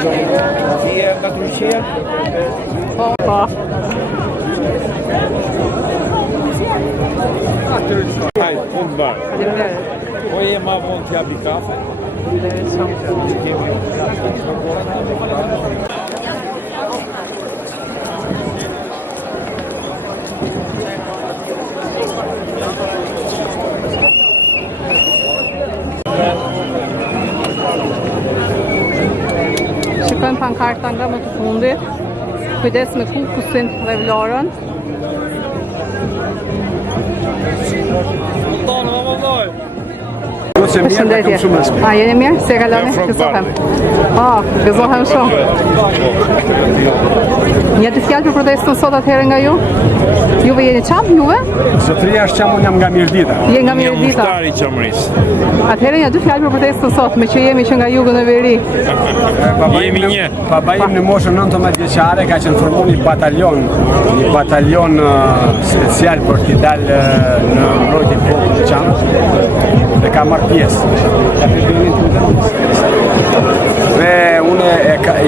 Ti nga Turqia? Po. Hajde, punë të barë. Po e ma vonë të japi kafe. Shikojmë pankarta nga më të fundit. Kujdes me kukusin dhe vlorën. Përshëndetje. A, jeni mirë? Se kaloni? Gëzohem. Gëzohem shumë. Një të fjallë për protestën sot atëherë nga ju? Juve jeni qamë, juve? Zotëria është qamë, unë jam nga Mirdita. Je nga Mirdita. Një mushtari qamërisë. Atëherë një dy fjallë për protestën sot, me që jemi që nga jugën e veri. Jemi një. Baba im në moshën 19 vjeçare ka qenë formuar një batalion special për t'i dalë në mbrojtje popullit të Çamës dhe ka marrë pjesë. Dhe unë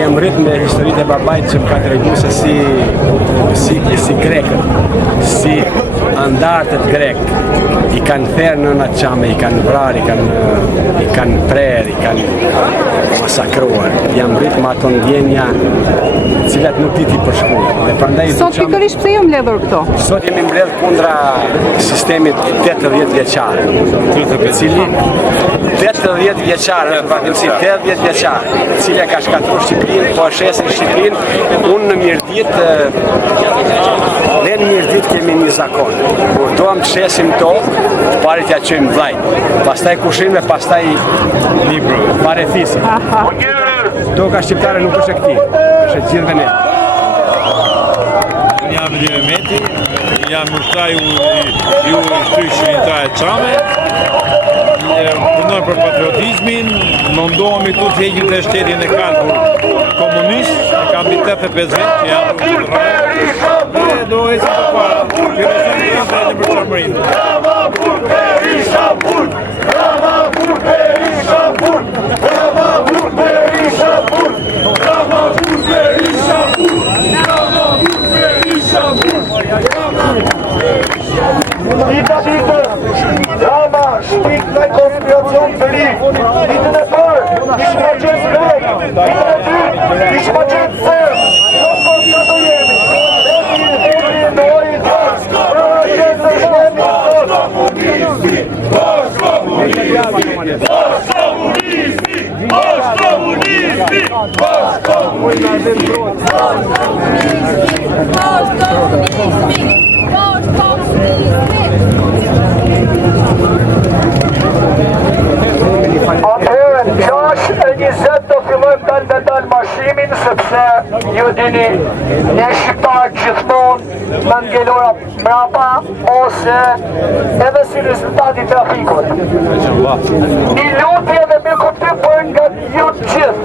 jam rritë me historitë e babait që më ka treguar se si grekët, si andartët grek i kanë therë në atë Çame, i kanë vrarë, i kanë prerë, i kanë masakruar. Jam rritë me ato ndjenja cilat nuk di ti përshkruaj. Sot pikërisht pse ju mbledhur këto? Sot jemi mbledhur kundra sistemit 80 vjeçar. I cili 80 vjeçar, vazhdimsi 80 vjeçar, e cila ka shkatruar Shqipërinë, po shesin Shqipërinë, unë në Mirdit, ne në Mirdit kemi një zakon. Kur doam të shesim to, të parit ja çojmë vllajt. Pastaj kushime, pastaj libro, parethisi. Toka shqiptare nuk është e këtij, është e gjithëve ne. Jam Edi Mehmeti, jam mushtari ju shtyshërinta e Çame. Punoj për patriotizmin, mundohemi tu të heqim të shtetin e kalbur komunist, kam mbi 85 vjet që jam dhe do ecim përpara. Kërcënim për Çamërinë. Rama, shpik në konspiracion të ri. Ditën e parë, ishma qenë grek. Ditën e dytë, ishma qenë sërë. Në përsa të jemi. Edhi në ojë të pra qenë të shemi Atëherë, 6:20 do fillojmë dalë marshimin, sepse ju dini, ne shqiptarë gjithmonë në ngelora mrapa ose edhe si rezultati trafikut. Një lutje dhe me kuptim për nga ju gjithë.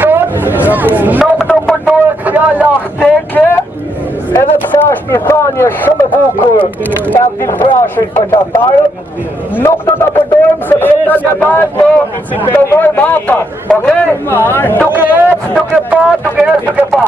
Sot nuk do përdoret fjala afteke, edhe pse është një thanje shumë e bukur e Abdil Frashit për qatarët, nuk do të përdojmë se për të qatarët do dojmë hapa, okej? Duke ecë, duke pa, duke ecë, duke pa.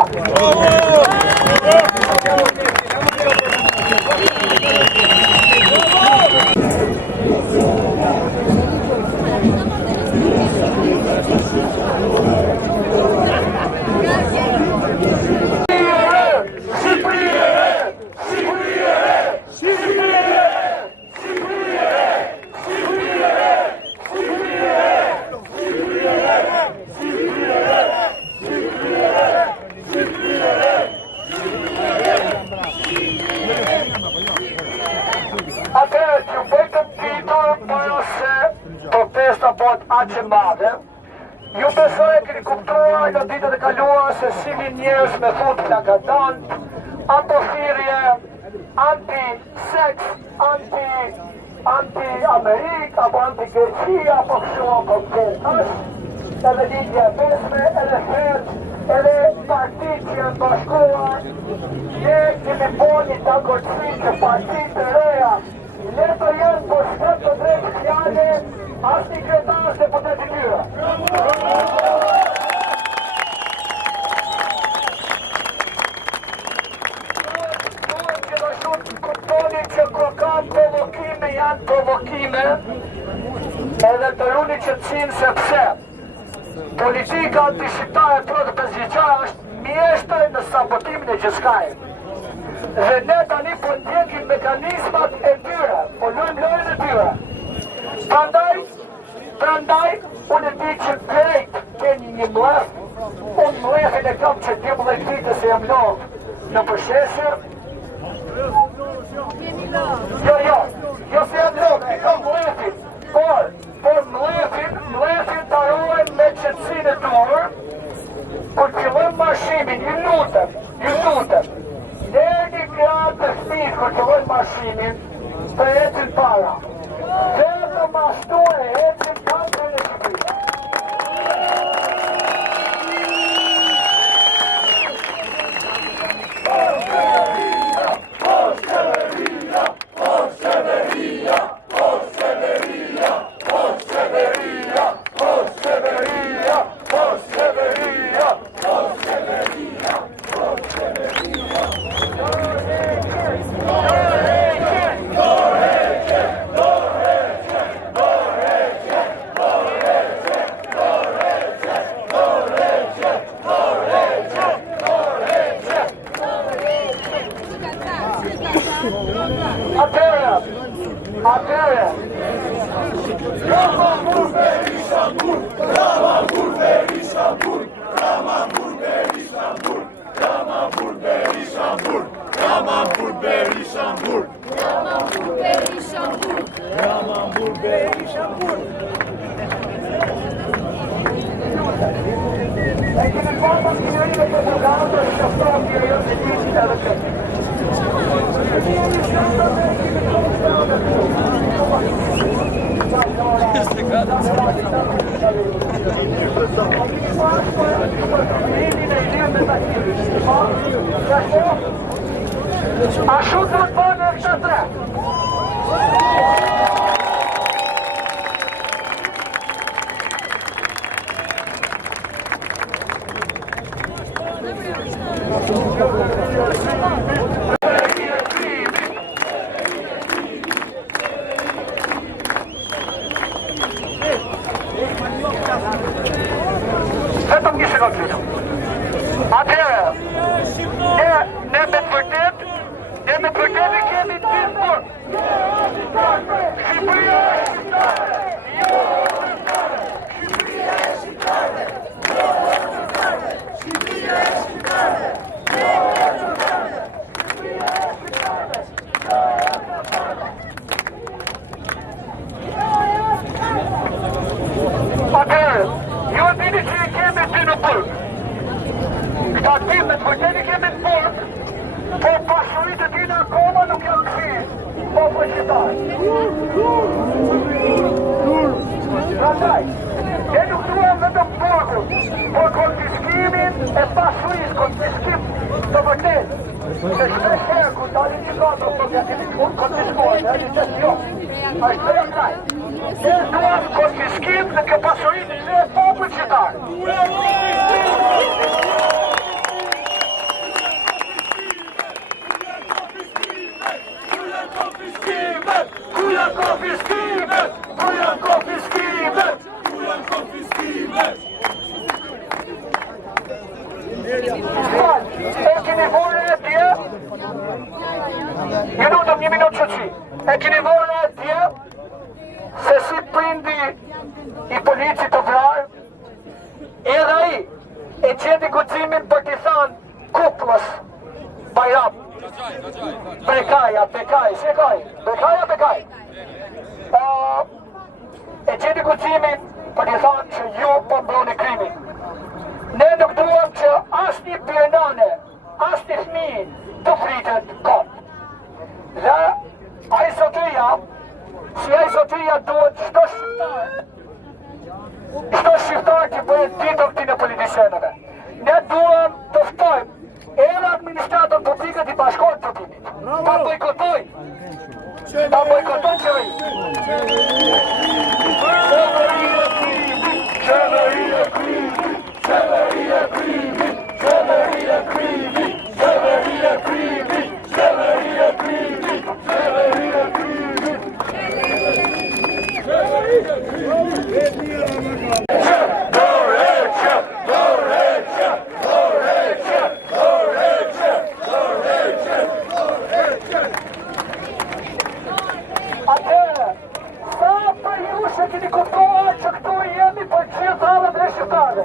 Atëherë që bëjtëm titur për se protesta bëhet aq e madhe, ju besoj e keni kuptuar në ditët e kaluara se si njerëz me fut plakadant, apo thirrje anti-seks, anti-Amerik, apo anti-Greqi, apo kështu konkret. Edhe lidhja e pesme, edhe fred, edhe partit që janë bashkuar, ne kemi bo një dagorësi që partit të reja, ne të janë për shkët të drejtë fjallë edhe as një kretar se për të tyra. Kuptoni që kur kam provokime janë provokime edhe të runi që të cinë se pse politika antishqiptare të bezgjeqare është mjeshtër në sabotimin e gjithçkaje. Dhe ne tani po ndjekim mekanizmat e tyre, po lujmë lojën e tyre. Prandaj, unë e di që drejt keni një mlef, unë mlefin e kam që 12 vite se jam lovë në përsheshe. Jo se jam lovë, e kam mlefin, por mlefin të arrohen me qëtësin e dorë, kur fillojmë marshimin, ju lutem, deri gratë të fëmijë kur fillojmë marshimin, të ecin para. Dhe të mashtu e ecin kampën e Shqipërisë. Atëre. Ashtu të të bënë e këtë tre. Vetëm një sekundë lutem. Atëherë, ne me të vërtet e kemi të bërë. Shqipëria e shqiptare! Shqipëria e shqiptare! Shqipëria e shqiptare! Atëherë, ju e dini që i kemi ty në burg. Këta time të vërtet i kemi të burg, po pasurit e tina akoma nuk janë kësi, po shqiptar. Prandaj, e nuk duam vetëm burgun, por konfiskimin e pasuris, konfiskim të vërtet. Se shpesher kur dalin që gato, po kemi konfiskojnë, e një qëtë jo. Ashtë të rëndaj. Ne duam konfiskim në ke pasurit e popull qytetar. E keni vore e tje? Ju lutem një minutë qëtësi. E keni vore e tje se si prindi i policit të vrarë, edhe ai e qendi guximin për t'i thënë kuplës Bajram. Bekaja, shekaj, Bekaj. E qendi guximin për t'i thënë që ju po mbroni krimin. Ne nuk duam që asë një pjenane, asë një fëmijë të fritet kot. Dhe ai zotëria duhet çdo shqiptar që bëhet ditën këtij politicianëve. Ne duam të ftojmë edhe administratën publike të bashkohet të timit. Ta bojkotojnë. ta bojkoton qeveri. Atëherë, sa për ju që keni kuptuar që këtu jemi për gjithë halët shqiptare?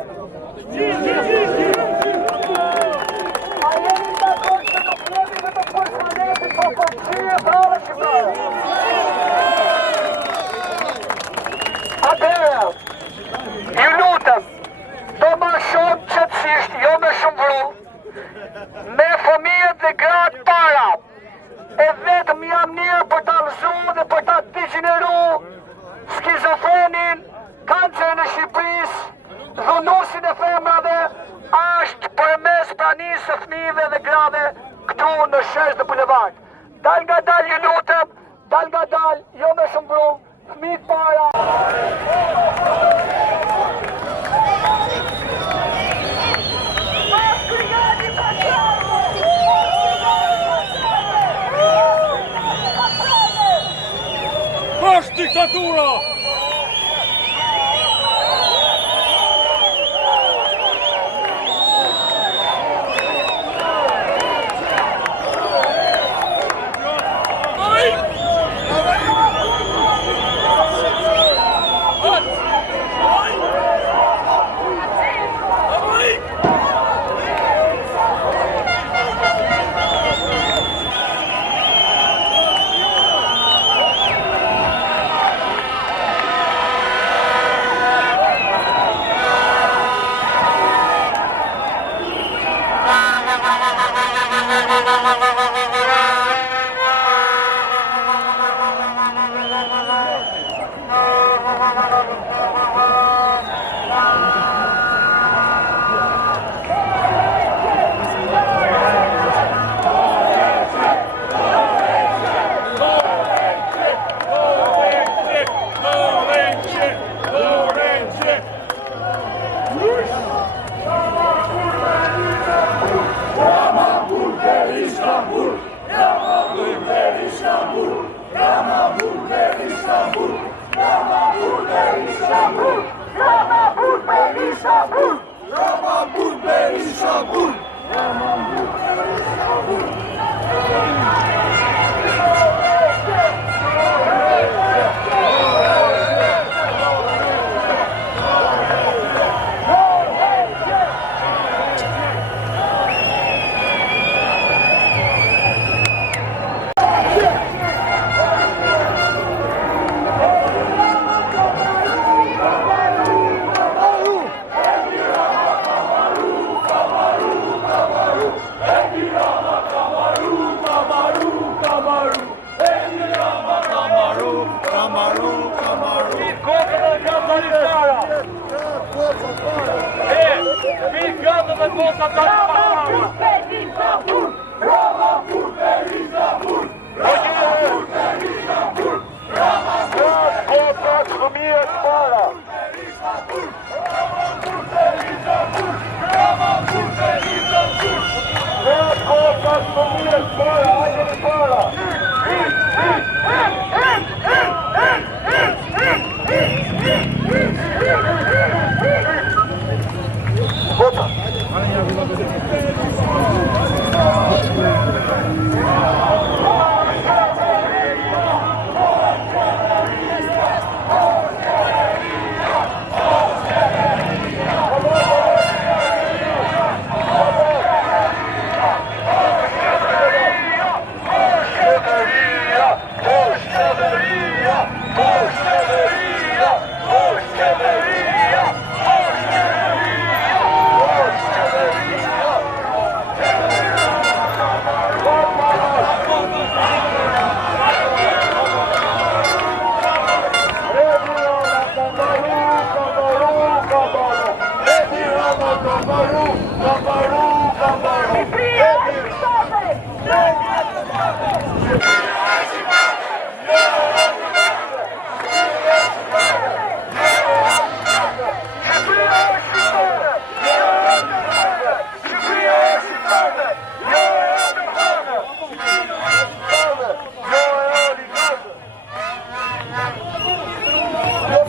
A jeni dakord që nuk jemi vetëm për planetin, por për gjithë halët shqiptare? Atëherë, ju lutem, do ma shumë qëtësisht, jo me shumë vrull, me fëmijët dhe gratë para, e vetëm jam mirë për ta lëzu dhe për ta degeneru skizofrenin, kancerin e Shqipërisë, dhunusin e femrave, është përmes pranisë së fëmijëve dhe grave këtu në shesh dhe bulevard. Dal nga dal ju lutem, dal nga dal, jo me shumë vrull, fëmijët para. Është diktatura!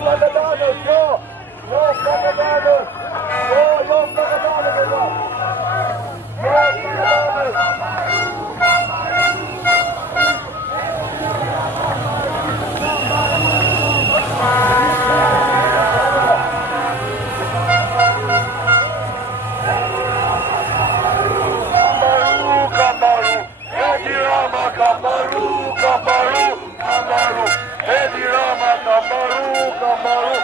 Kagadanës, jo Kagadanës, jo Kagadanës, Kamaru, Edi Rama, Kamaru,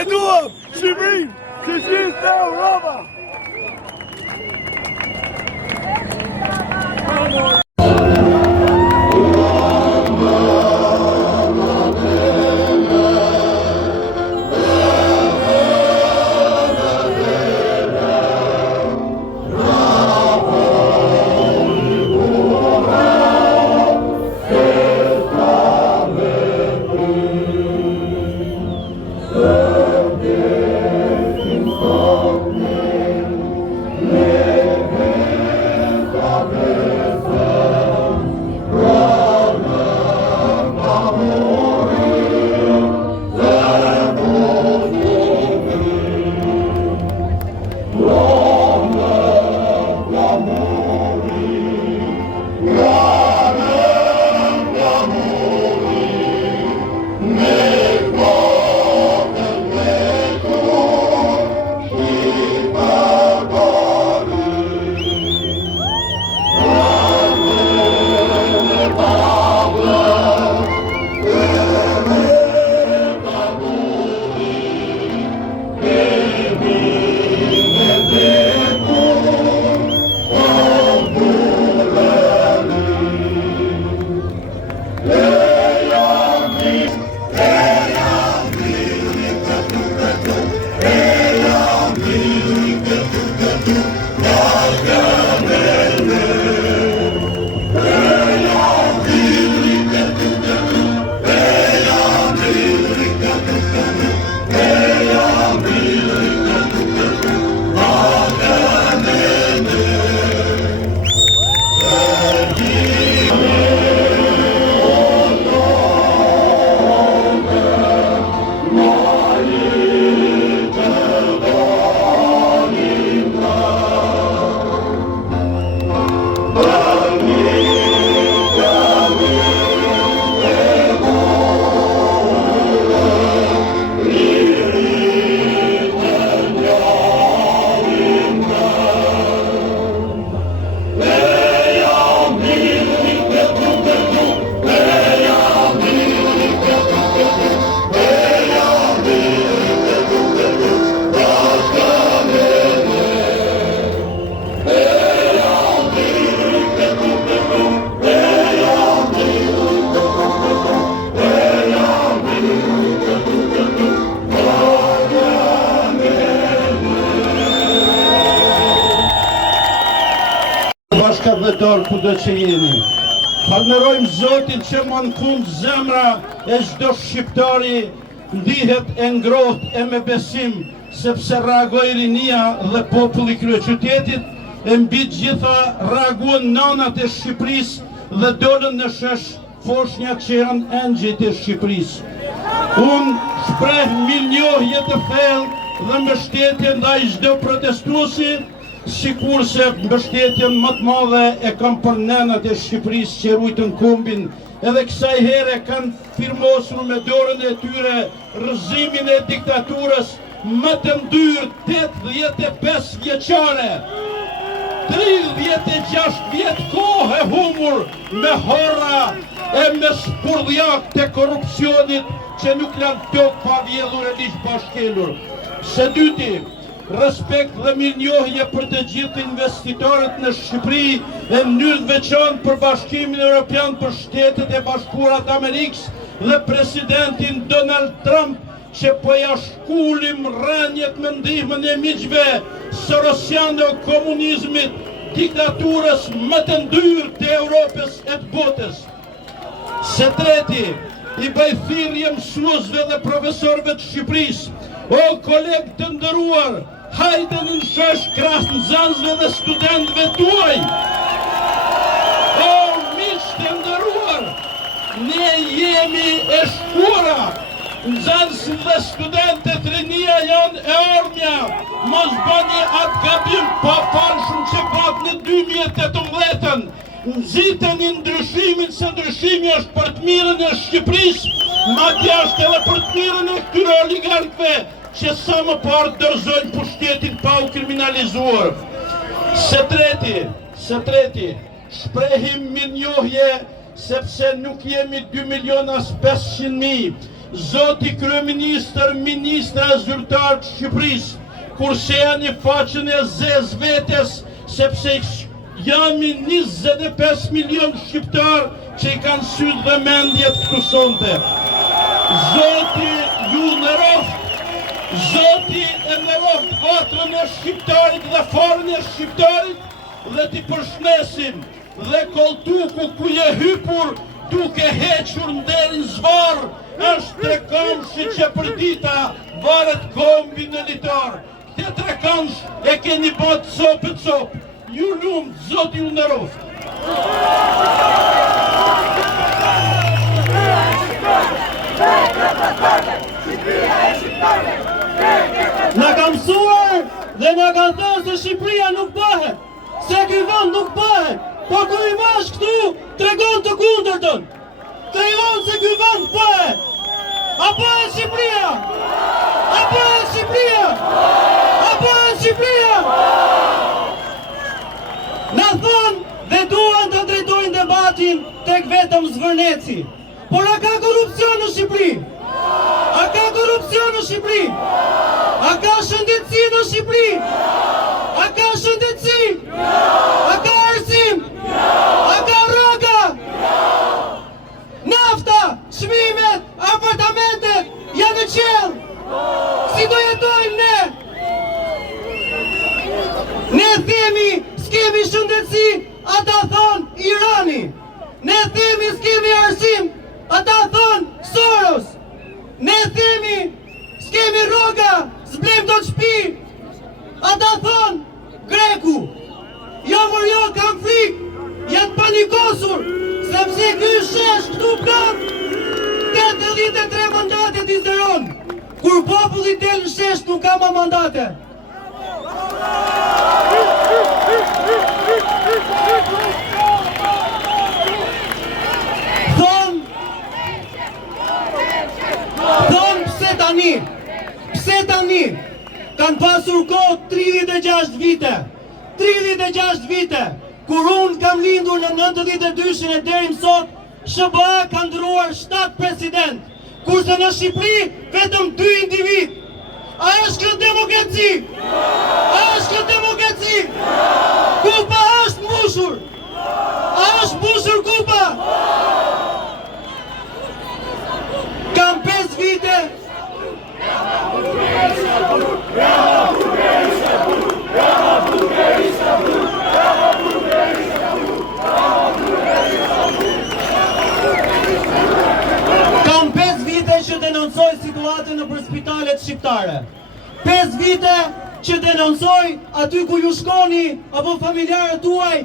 E duam Shqipërinë që gjithë në Europa. Bashkëdhetor kudo që jeni. Falënderojmë Zotin që më në fund zemra e çdo shqiptari ndihet e ngrohtë e me besim, sepse reagoi rinia dhe populli i kryeqytetit, e mbi të gjitha reaguan nanat e Shqipërisë dhe dolën në shesh foshnjat që janë engjëjt e Shqipërisë. Unë shpreh mirënjohje të thellë dhe mbështetje ndaj çdo protestuesi, sikurse mbështetjen më të madhe e kam për nënat e Shqipërisë që rujtën kombin, edhe kësaj here kanë firmosur me dorën e tyre rrëzimin e diktaturës më të ndyrë 85 vjeçare. 36 vjet kohë e humur me horra e me spurdhjak të korrupsionit që nuk lanë tokë pa vjedhur e liq pa shkelur. Së dyti, respekt dhe mirënjohje për të gjithë investitorët në Shqipëri e mënyrë veçantë për Bashkimin Evropian për Shtetet e Bashkuara të Amerikës dhe presidentin Donald Trump që po ja shkullim rënjet me ndihmën e miqve sorosianë o komunizmit, diktaturës më të ndyrë të Europës e të botës. Së treti, i bëj thirrje mësuesve dhe profesorëve të Shqipërisë, o kolegë të nderuar, hajde në shesh krahas nxënësve dhe studentëve tuaj. O miq të nderuar, ne jemi e shkura. Nxënësit dhe studentët rinia janë e ardhmja. Mos bëni atë gabim pafalshëm që pat në 2018. Nxiteni ndryshimin, se ndryshimi është për të mirën e Shqipërisë, madje është edhe për të mirën e këtyre oligarkëve që sa më parë dorëzojnë pushtetin pa u kriminalizuar. Së treti, shprehim mirënjohje sepse nuk jemi 2.500.000, Zoti Kryeministër, Ministra Zyrtar të Shqipërisë, kur shehani faqen e zez vetes, sepse jami 25 milion shqiptar që i kanë sytë dhe mendjet këtu sonte. Zoti ju nëroft, Zoti e nëroft vatrën e shqiptarit dhe farën e shqiptarit dhe t'i përshnesim dhe koltuku ku je hypur duke hequr nderin zvar është trekamshi që për dita varet kombi në litar. Këte trekamsh e keni bët copë. Ju lumë, Zoti ju nëroft. Na ka mësuar dhe na ka thënë se Shqipëria nuk bëhet, se ky vend nuk bëhet, po kur i vash këtu tregon të kundërtën. Tregon se ky vend bëhet. A bëhet Shqipëria? A bëhet Shqipëria? A bëhet Shqipëria? Na thënë dhe duan të drejtojnë debatin tek vetëm zvërneci. Por a ka korupcion në Shqipëri? A ka korupcion në Shqipëri? A ka shëndetësi në Shqipëri? A ka shëndetësi? A ka arsim? A ka rroga? Nafta, çmimet, apartamentet janë në qell. Si do jetojmë ne? Ne themi s'kemi shëndetësi, ata thonë Irani. Ne themi s'kemi arsim, ata thonë Soros. Ne themi s'kemi rroga, s'blem do të shtëpi, ata thonë Greku. Jo mor jo, kam frikë, janë panikosur, sepse ky shesh këtu plot 83 mandate t'i zëron. Kur populli del në shesh nuk ka më mandate. Thonë pse tani, kanë pasur kohë 36 vite, 36 vite, kur unë kam lindur në 92-shin e deri më sot, SBA ka ndëruar 7 president, kurse në Shqipëri vetëm 2 individ. A është kjo demokraci? A është kjo demokraci? Kupa është mbushur. A është mbushur kupa? Kam 5 vite. Kam 5 vite që denoncoj situatën nëpër spitalet shqiptare. 5 vite që denoncoj aty ku ju shkoni apo familjarët tuaj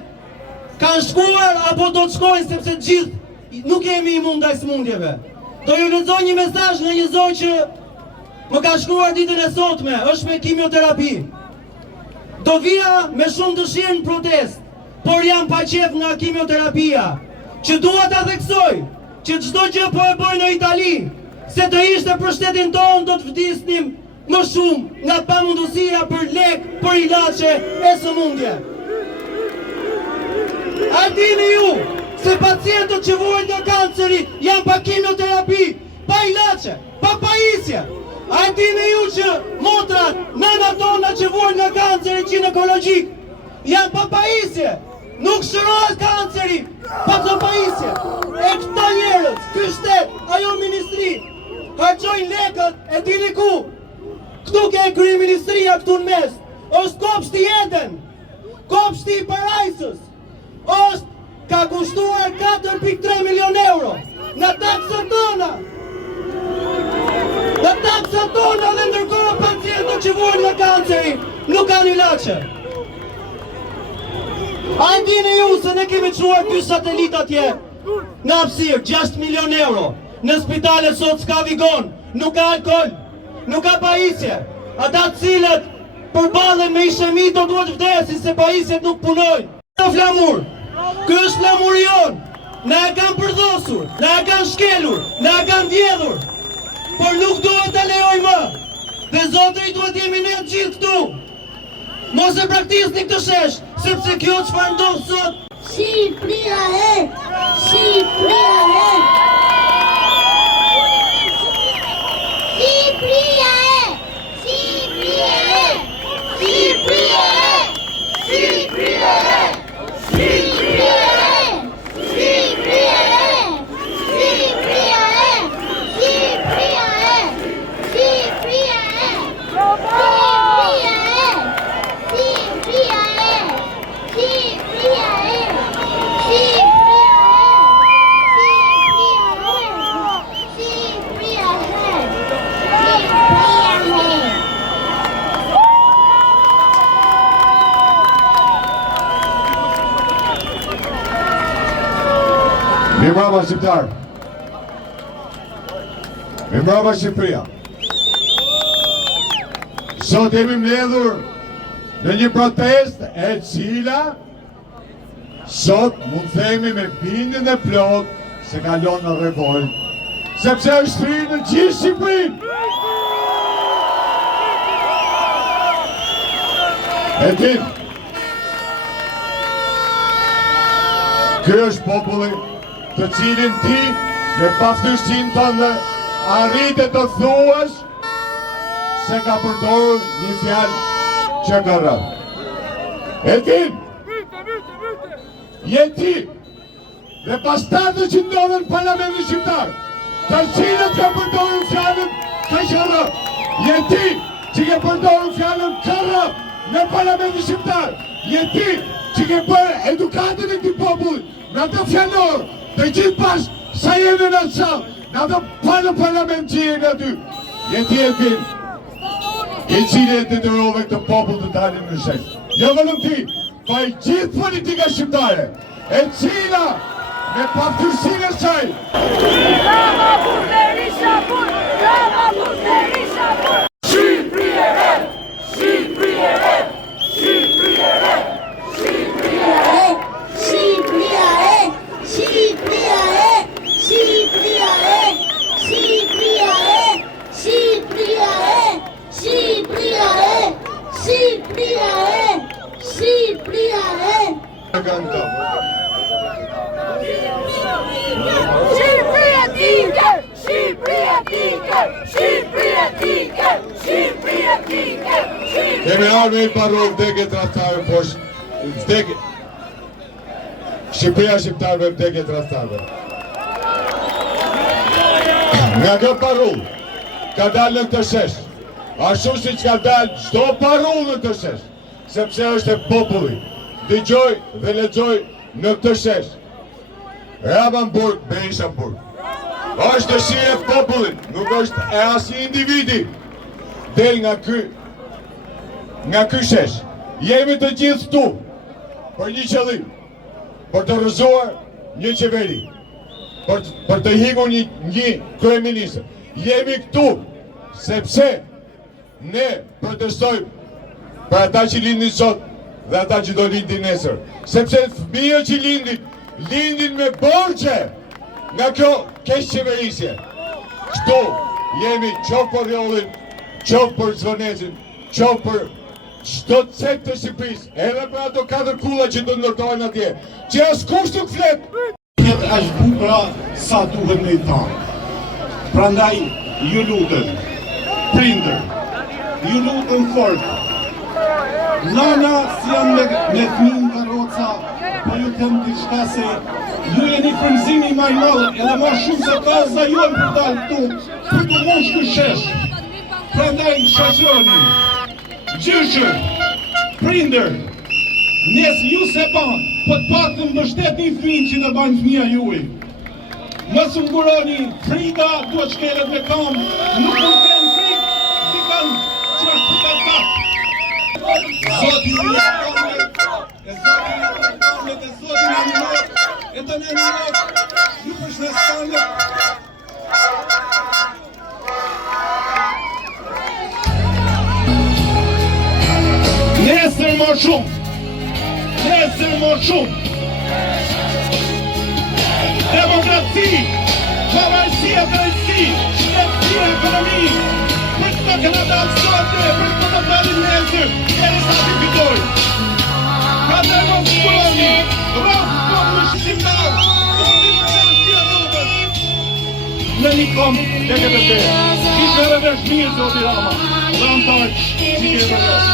kanë shkuar apo do të shkojnë, sepse gjithë nuk jemi imund ndaj smundjeve. Do ju lexoj një mesazh nga një zonjë që më ka shkruar ditën e sotme, është me kimioterapi. Do vija me shumë dëshirë në protest, por jam pa qef nga kimioterapia, që dua ta theksoj, që çdo gjë po e bëj në Itali, se të ishte për shtetin tonë do të vdisnim më shumë nga pamundësia për lek, për ilaçe e sëmundje. A dini ju se pacientët që vuajnë nga kanceri janë pa kimioterapi, pa ilaçe, pa pajisje? A dini ju që motrat, nëna tona që vuajnë nga kanceri ginekologjik janë pa pajisje? Nuk shërohet kanceri pa pajisje. E këta njerëz, ky shtet, ajo ministri, harxojnë lekët e dini ku? Këtu ke kryeministria këtu në mes. Është kopshti Eden, kopshti i Parajsës. Ka kushtuar 4.3 milion euro nga taksat tona. Nga taksat tona, dhe ndërkohë pacientët që vuajnë nga kanceri nuk kanë ilaçe. A ndini ju se ne kemi çuar 2 satelit atje në hapësirë, 6 milion euro. Në spitale sot s'ka vigon, nuk ka alkool, nuk ka pajisje. Ata cilët përballen me ishemi do duhet vdesin se pajisjet nuk punojnë. Në flamur, ky është flamuri jon. Na e kanë përdhosur, na e kanë shkelur, na e kanë vjedhur. Por nuk duhet ta lejoj më. Dhe zotëri duhet jemi ne gjithë këtu. Mos e praktikoni këtë shesh, sepse kjo çfarë ndodh sot. Shqipëria e! Shqipëria e! Mirëmbrëma shqiptar. Mirëmbrëma Shqipëria. Sot jemi mbledhur në një protest e cila sot mund themi me bindjen e plot se kalon në revolt, sepse është fryrë në gjithë Shqipërinë. E din, ky është populli të cilin ti me paftyrsinë tënde arritet të thuash se ka përdorur një fjalë që ka rënë. E din, je ti dhe bastardet që ndodhen në Parlamentin Shqiptar, të cilët ka përdorur fjalën kaqërrë. Je ti që ke përdorur fjalën kërrë në Parlamentin Shqiptar. Je ti që ke bërë edukatën e këtij populli në atë fjalor të gjithë bashkë sa jemi në sallë, në atë parlament që jeni aty. Je ti Elvin, i cili e detyrove këtë popull të dalin në shesh. Jo vetëm ti, pa i gjithë politika shqiptare, e cila me paftyrsinë e saj. Bravo për Berisha Bur! Bravo për Berisha Bur! Shqipëri e re! Shqipëri e re! Shqipëri e re! Shqipëri e re! Shqipëri e re! Shqipëri e re! Shqipëri e re! Shqipëri e re! Shqipëri e re! Shqipëri e re! Shqipëri e re! Shqipëri e re! Shqipëria Tiger! Shqipëria Tiger! Shqipëria Tiger! Shqipëria Tiger! Kemi ardhur me parol vdekje tradhtarëve poshtë. Vdekje. Shqipëria shqiptarëve vdekje tradhtarëve. Nga kjo parol ka dalë në këtë shesh. Ashtu siç ka dalë çdo parol në këtë shesh, sepse është e populli. Dëgjoj dhe lexoj në këtë shesh. Rabanburg, Berishaburg. Është dëshirë e popullit, nuk është e asnjë individi. Del nga ky shesh. Jemi të gjithë këtu për një qëllim, për të rrëzuar një qeveri, për të hikur një kryeminist. Jemi këtu sepse ne protestojmë për ata që lindin sot dhe ata që do lindin nesër. Sepse fëmijët që lindin me borxhe nga kjo keqeverisje. Këtu jemi qoftë për Rjollin, qoftë për Zvonezin, qoftë për çdo cep të Shqipërisë, edhe për ato 4 kulla që do ndërtojnë atje, që askush nuk flet. Jetë është bukura sa duhet me i thanë. Prandaj ju lutem, prindër, ju lutem fort. Nana si jam me fëmijë karroca, po ju them diçka se ju jeni frymëzimi më i madh, edhe më shumë se kaza jonë për dalë këtu, për të mosh ky shesh. Prandaj shoqëroni, gjyshër, prindër, nesë ju se ban, po të paktën mbështetni fëmijën që të banë fëmija juaj. Mos u nguroni, frika duhet shkelet me kam, nuk mund të kenë frikë, ti kanë që është frika tak. Zoti ju e kamet, e Zoti ju e kamet, e Zoti në minot, e të në minot, ju përshnes kamet. Nesër më shumë, demokraci, pavarësi e drejtësi, shtetësi e ekonomi, për të këna dalë sote, për të të dalë nesër, deri sa të fitoj. Ka të mos kuroni, rrëfë populli shqiptar, të stilë të si Europës. Në një kom, dhe këtë të, ishte revesh mirë, Zoti Rama, Ram Taq, që ke revesh.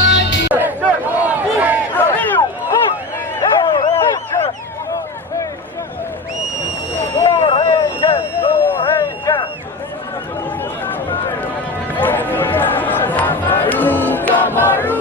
Gambaru,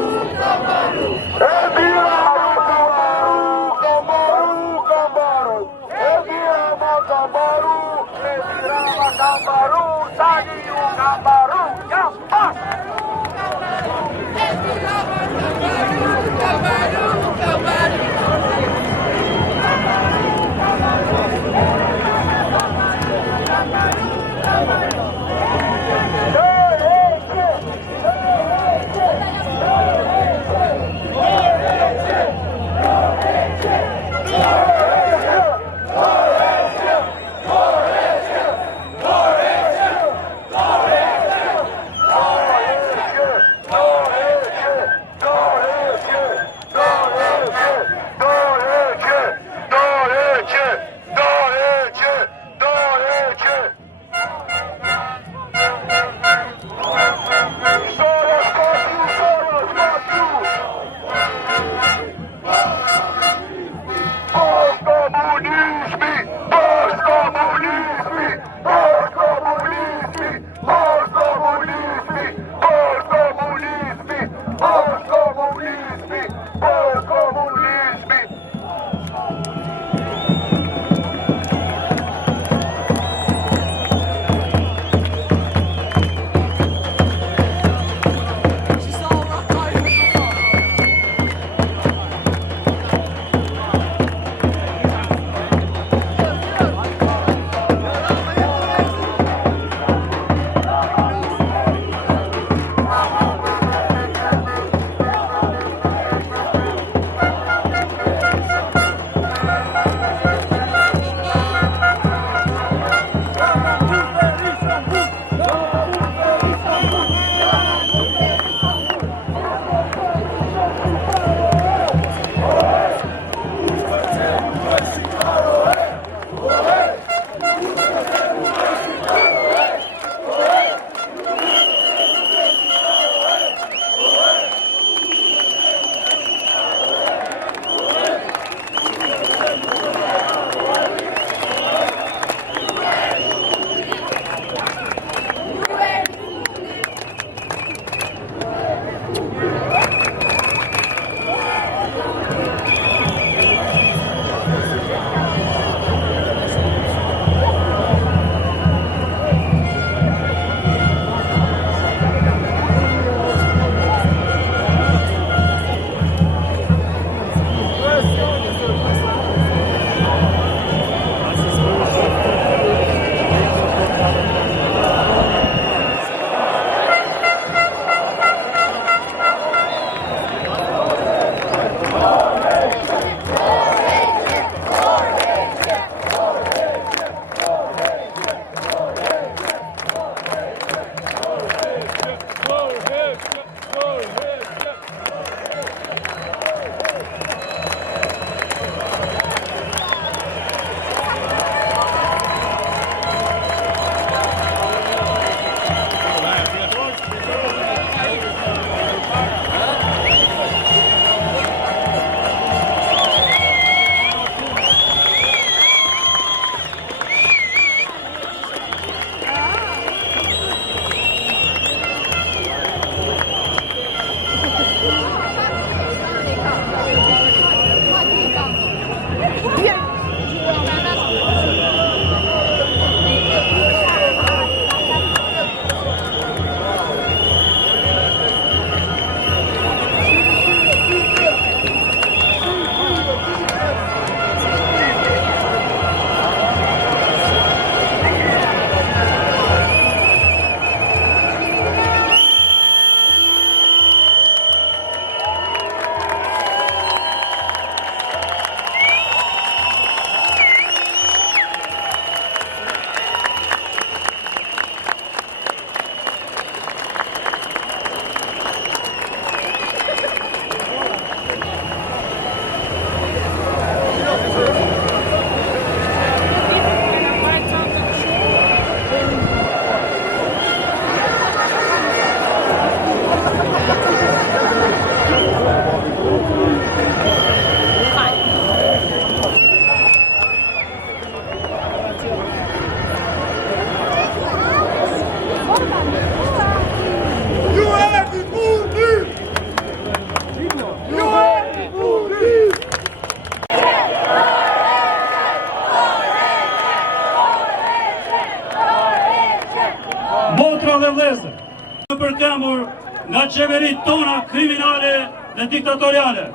nga qeverit tona kriminale dhe diktatoriale.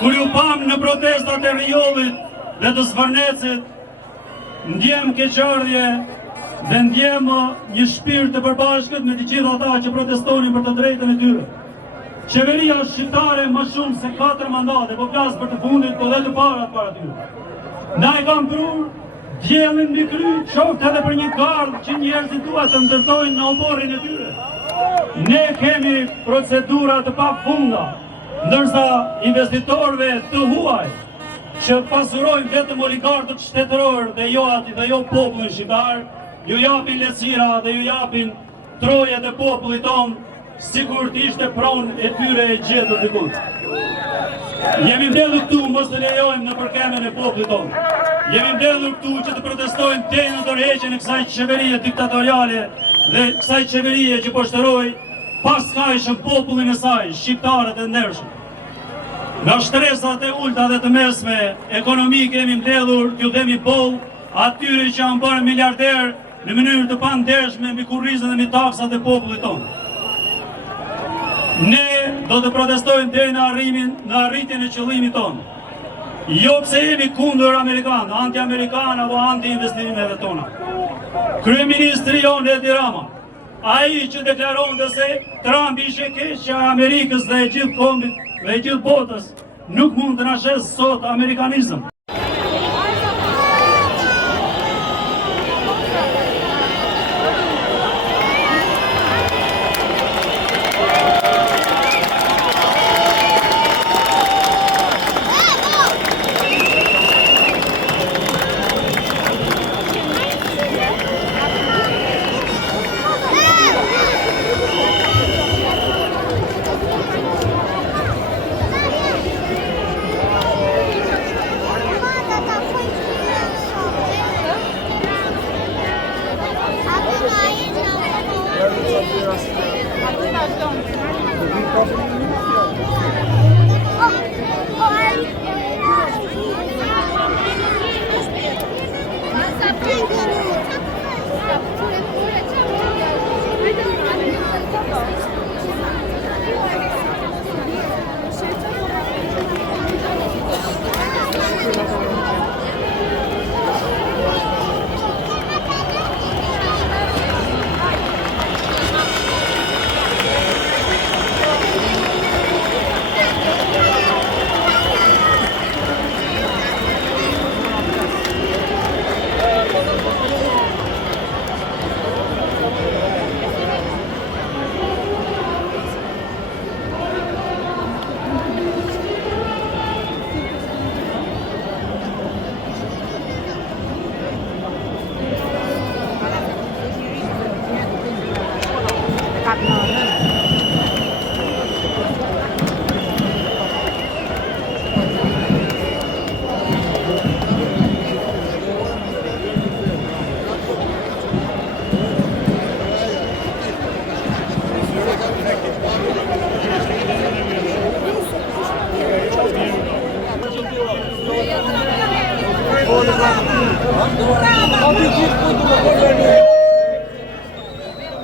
Kur ju pam në protestat e Riolit dhe të Zvarnecit, ndjem keqardhje dhe ndjem një shpirt të përbashkët me të gjithë ata që protestonin për të drejtën e tyre. Qeveria shqiptare më shumë se 4 mandate, po flas për të fundit, po dhe të parat para tyre. Na e kam prur djellin mbi kry, qoftë edhe për një gardh që njerëzit duhet të ndërtojnë në oborrin e tyre. Ne kemi procedura të pafunda, ndërsa investitorëve të huaj që pasurojnë vetëm oligarkët shtetëror dhe jo popullin shqiptar, ju japin lehtësira dhe ju japin trojet e popullit tonë, sikur të ishte pronë e tyre e gjetur dikut. Jemi mbledhur këtu mos të lejojmë në përkemen e popullit tonë. Jemi mbledhur këtu që të protestojmë deri në dorëheqjen e kësaj qeverie diktatoriale dhe kësaj qeverie që po shteroi paskajshëm popullin e saj, shqiptarët e ndershëm. Nga shtresat e ulta dhe të mesme ekonomike kemi mbledhur t'ju dhemi boll atyre që janë bërë miliarder në mënyrë të pandershme mbi kurrizën dhe mbi taksat e popullit tonë. Ne do të protestojmë deri në arritjen e qëllimit tonë. Jo pse jemi kundër Amerikanë, anti-Amerikanë apo anti-investimeve tona. Kryeministri jonë Edi Rama, ai që deklaronte se Trump ishte keqja e Amerikës dhe e gjithë kombit dhe e gjithë botës, nuk mund të na shes sot amerikanizëm.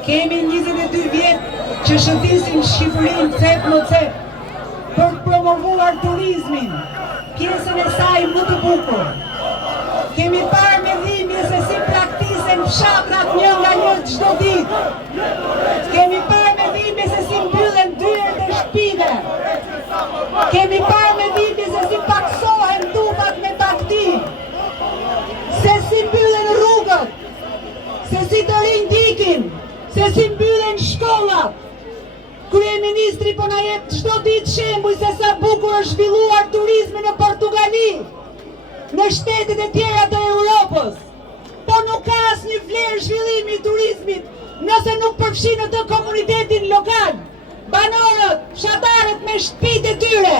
Kemi 22 vjet që shëndisim Shqipërinë cep në cep për të promovuar turizmin, pjesën e saj më të bukur. Kemi parë me dhimbje se si praktisen fshatrat një nga një çdo ditë. Kemi parë me dhimbje se si mbyllen dyert e shtëpive. Kemi parë me dhimbje se si paksohen tufat me taktik. Se si mbyllen rrugët, se si të rinj dikin, se si mbyllen shkollat. Kryeministri po na jep çdo ditë shembuj se sa bukur është zhvilluar turizmi në Portugali, në shtetet e tjera të Europës. Po nuk ka asnjë vlerë zhvillimi i turizmit nëse nuk përfshin në të komunitetin lokal, banorët, fshatarët me shtëpitë e tyre.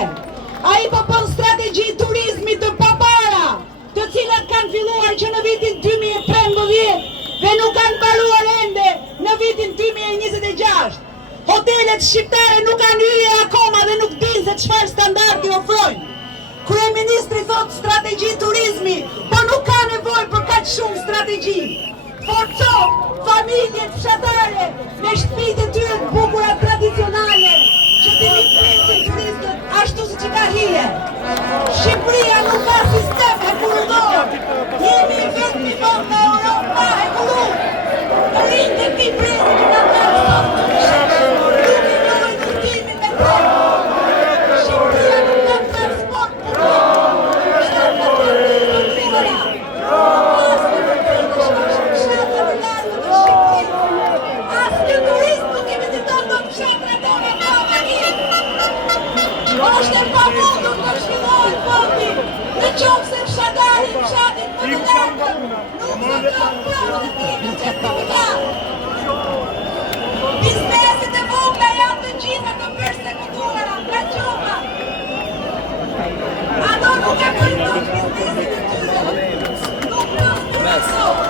Ai po bën strategji turizmi të papara, të cilat kanë filluar që në vitin 2013 dhe nuk kanë mbaruar ende në vitin 2026. Hotelet shqiptare nuk kanë hyrje akoma dhe nuk dinë se çfarë standardi ofrojnë. Kryeministri thot strategji turizmi, po nuk ka nevojë për kaq shumë strategji. Forco familjet fshatare me shtëpitë e tyre të bukura tradicionale që të rikthesin turistët ashtu siç i ka hije. Shqipëria nuk ka sistem hekullor. Jemi vetëm vend në Europë pa hekullur. Rinjtë e këtij brezi që na kanë sot nuk i njohin ndërtimin me treg. Shqipëria nuk ka transport është e pamundur të zhvillohet fondi, në qoftë se fshatari i fshatit më të largët nuk do të provën e tij në certifikat. Bizneset e vogla janë të gjitha të përsekutuara nga qopa. Ato nuk e përndon biznesin e tyre. Nuk prosperojnë.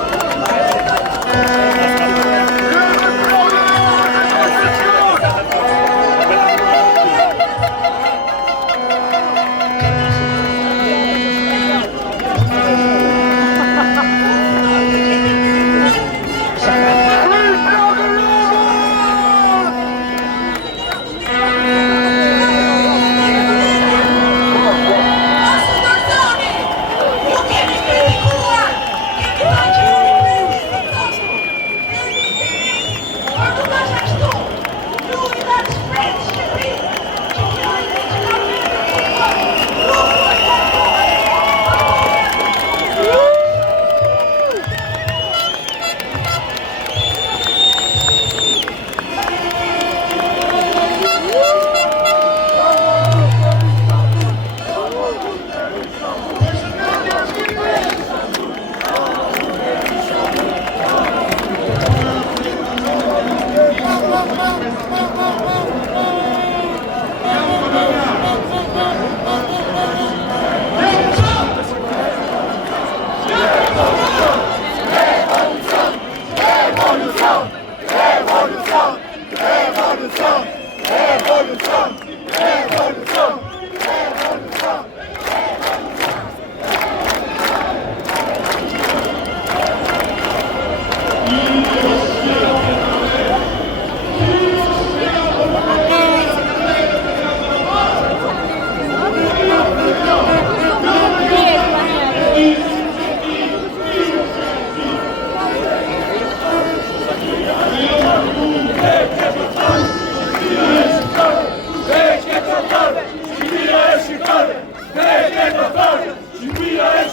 Shqipëria e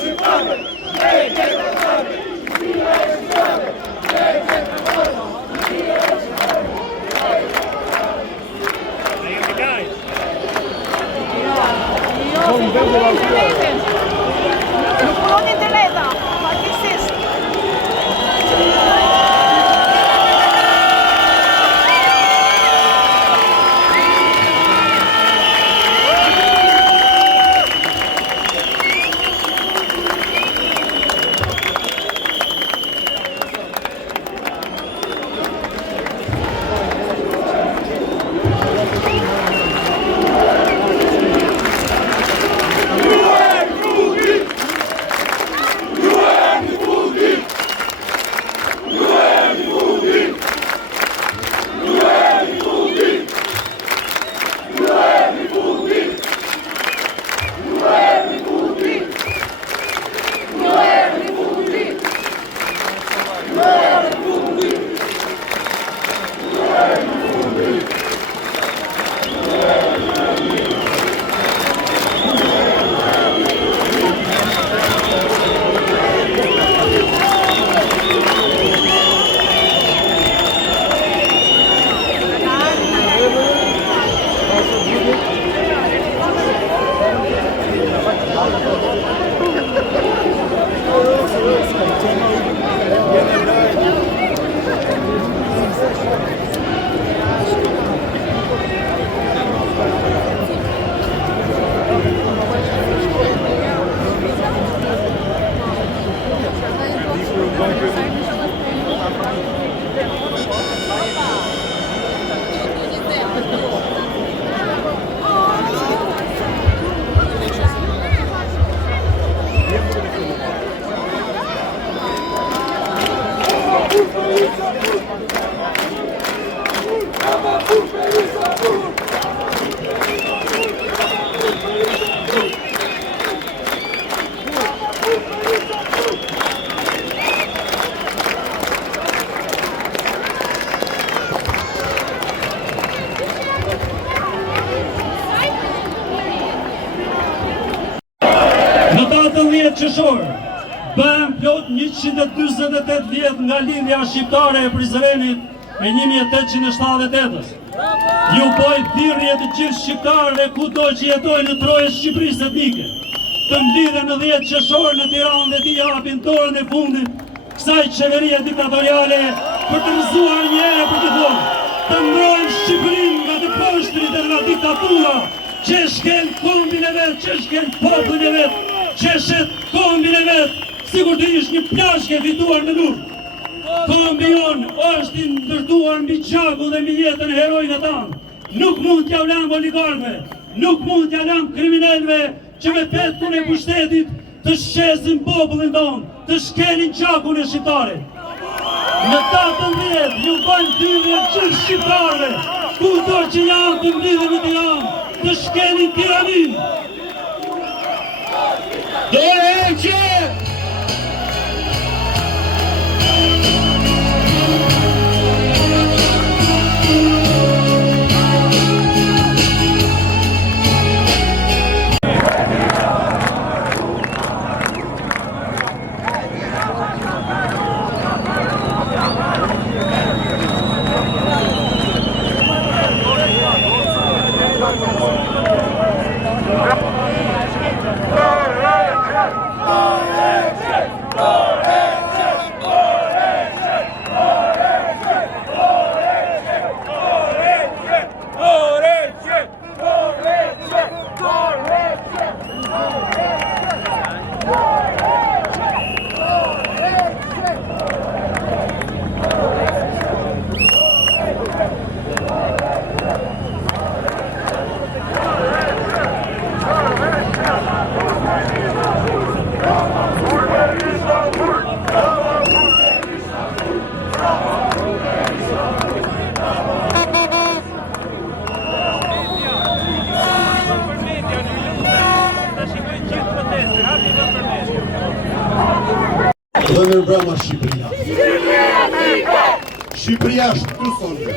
Në 18 qershor, bëhen plot 148 vjet nga lindja shqiptare e Prizrenit e 1878-ës. Ju bëj thirrje të gjithë shqiptarëve kudo që jetojnë në troje Shqipërisë etnike, të mblidhen në 10 qershor në Tiranë dhe t'i japin dorën e fundit kësaj qeverie diktatoriale për të rrëzuar një herë për të thonë, të mbrojnë Shqipërinë nga të poshtrit dhe nga diktatura që shkel kombin e vetë, që shkel popullin e vetë, që shet kombin e vetë, sikur të ish një plashke fituar me luftë. Kombi jonë është i ndërtuar mbi gjakun dhe mbi jetën e herojve tanë. Nuk mund t'ja vlam oligarkëve, nuk mund t'ja vlam kriminalëve që me petkun e pushtetit të shqesin popullin tonë, të shkelin gjakun e shqiptarit. Në 18 ju bëjnë thirrje gjithë shqiptarëve, kudo që janë të mblidhen në Tiranë, të shkelin tiraninë. Dorëheqje! Dhe në brama Shqipëria. Shqipëria është të thonë.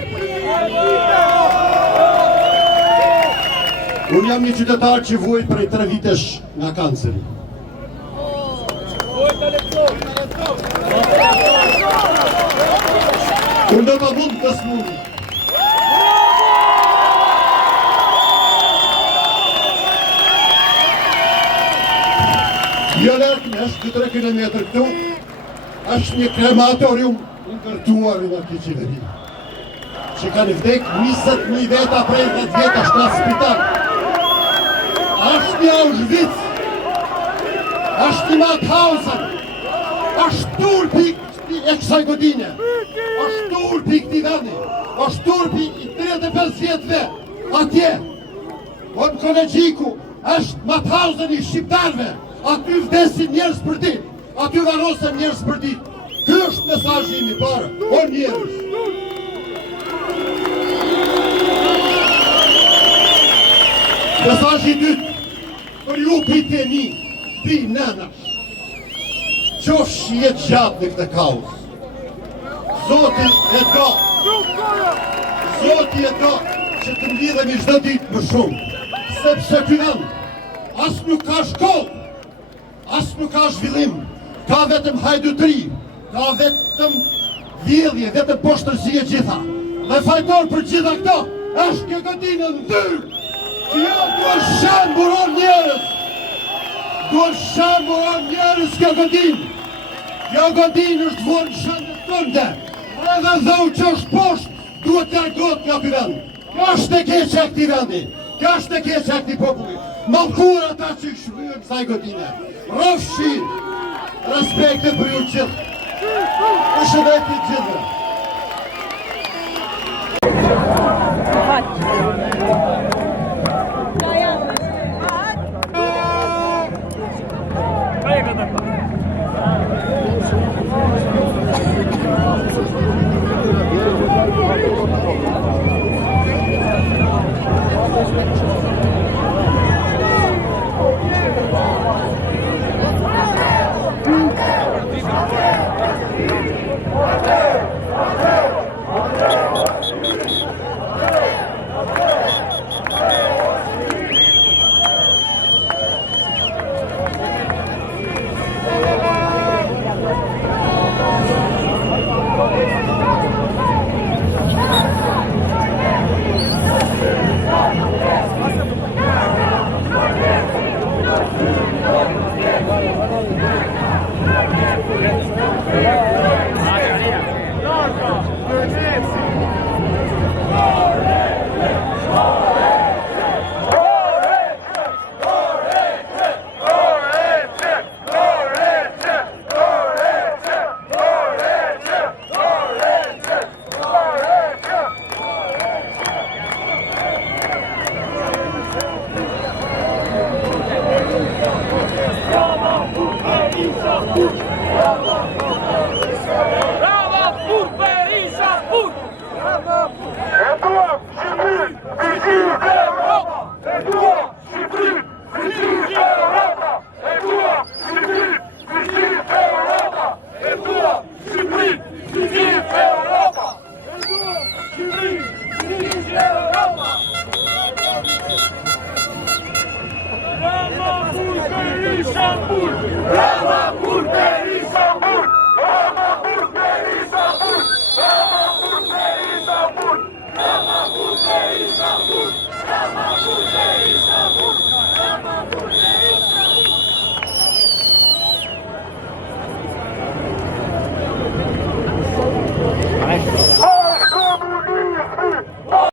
Unë jam një qytetar që vuaj prej 3 vitesh nga kanceri. Unë do të mund të smuni. Jo lartë në është 2-3 kilometrë këtu, është një krematorium ndërtuar në këtë qeveri, që kanë vdek 20.000 veta prej 10 veta është në spital. Është një Auschwitz, është një Mauthausen, është turpi e kësaj godine, është turpi këti vendi, është turpi i 35 vjetëve atje. O në kolegjiku, është Mauthausen i shqiptarve, aty vdesin njerëz për ditë, aty varosen njerëz për ditë. Ky është mesazhi im i parë, o njerëz. Mesazhi i dytë, për ju piteni, pi nënash, qofsh jetë gjatë në këtë kaos. Zoti e ka që të mblidhemi çdo ditë më shumë, sepse ky vend as nuk ka shkollë, as nuk ka zhvillim, ka vetëm hajdutri, ka vetëm vjedhje, vetëm poshtërsi e gjitha. Dhe fajtor për gjitha këto, është kjo godinë ndyrë, që jo duhet shemburon njerëz, duhet shemburon njerëz kjo godinë. Kjo godinë është vonë shëndës tënde, edhe dheu që është poshtë, duhet të largohet nga ky vend. Kjo është e keqe e këtij vendi, kjo është e keqe e këtij populli. Mallkur ata që shfryjnë kësaj godine. Rrofshin, respektet për ju gjithë. Përshëndetje gjithëve. Hajde,